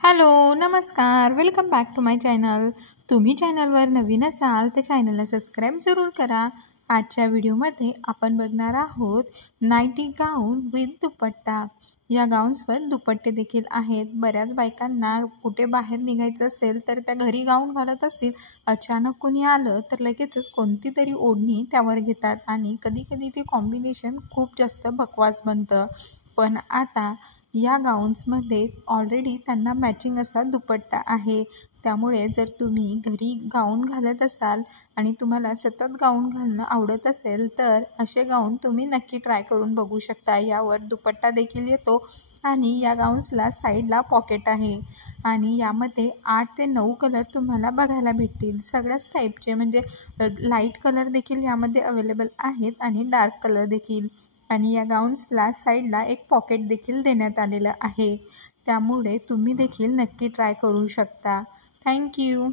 Hello नमस्कार, welcome back to my channel. तुम्ही चॅनलवर नवीन असाल तर चॅनलला सबस्क्राईब जरूर करा। आजच्या व्हिडिओमध्ये आपण बघणार आहोत नाईटी गाऊन विथ दुपट्टा। या गाऊन्सवर दुपट्टे देखील आहेत। बऱ्याच बायकांना कुठे बाहेर निघायचं असेल तर त्या घरी गाऊन घालत असतील, अचानक कोणी आलं तर लगेचच कोणती तरी ओढणी त्यावर घेतात आणि कधी कधी ते कॉम्बिनेशन खूप जास्त बकवास बनतं। पण आता या गाऊन्समध्ये ऑलरेडी त्यांना मॅचिंग असा दुपट्टा आहे। त्यामुळे जर तुम्ही घरी गाऊन घालत असाल आणि तुम्हाला सतत गाऊन घालणं आवडत असेल तर असे गाऊन तुम्ही नक्की ट्राय करून बघू शकता। यावर दुपट्टा देखील येतो आणि या गाऊन्सला साईडला पॉकेट आहे आणि यामध्ये 8 ते 9 कलर तुम्हाला बघायला भेटतील। सगळ्याच टाईपचे म्हणजे लाईट कलर देखील यामध्ये अवेलेबल आहेत आणि डार्क कलर देखील। आणि या गाऊन्सला साईडला एक पॉकेट देखील देण्यात आलेलं आहे। त्यामुळे तुम्ही देखील नक्की ट्राय करू शकता। थँक्यू।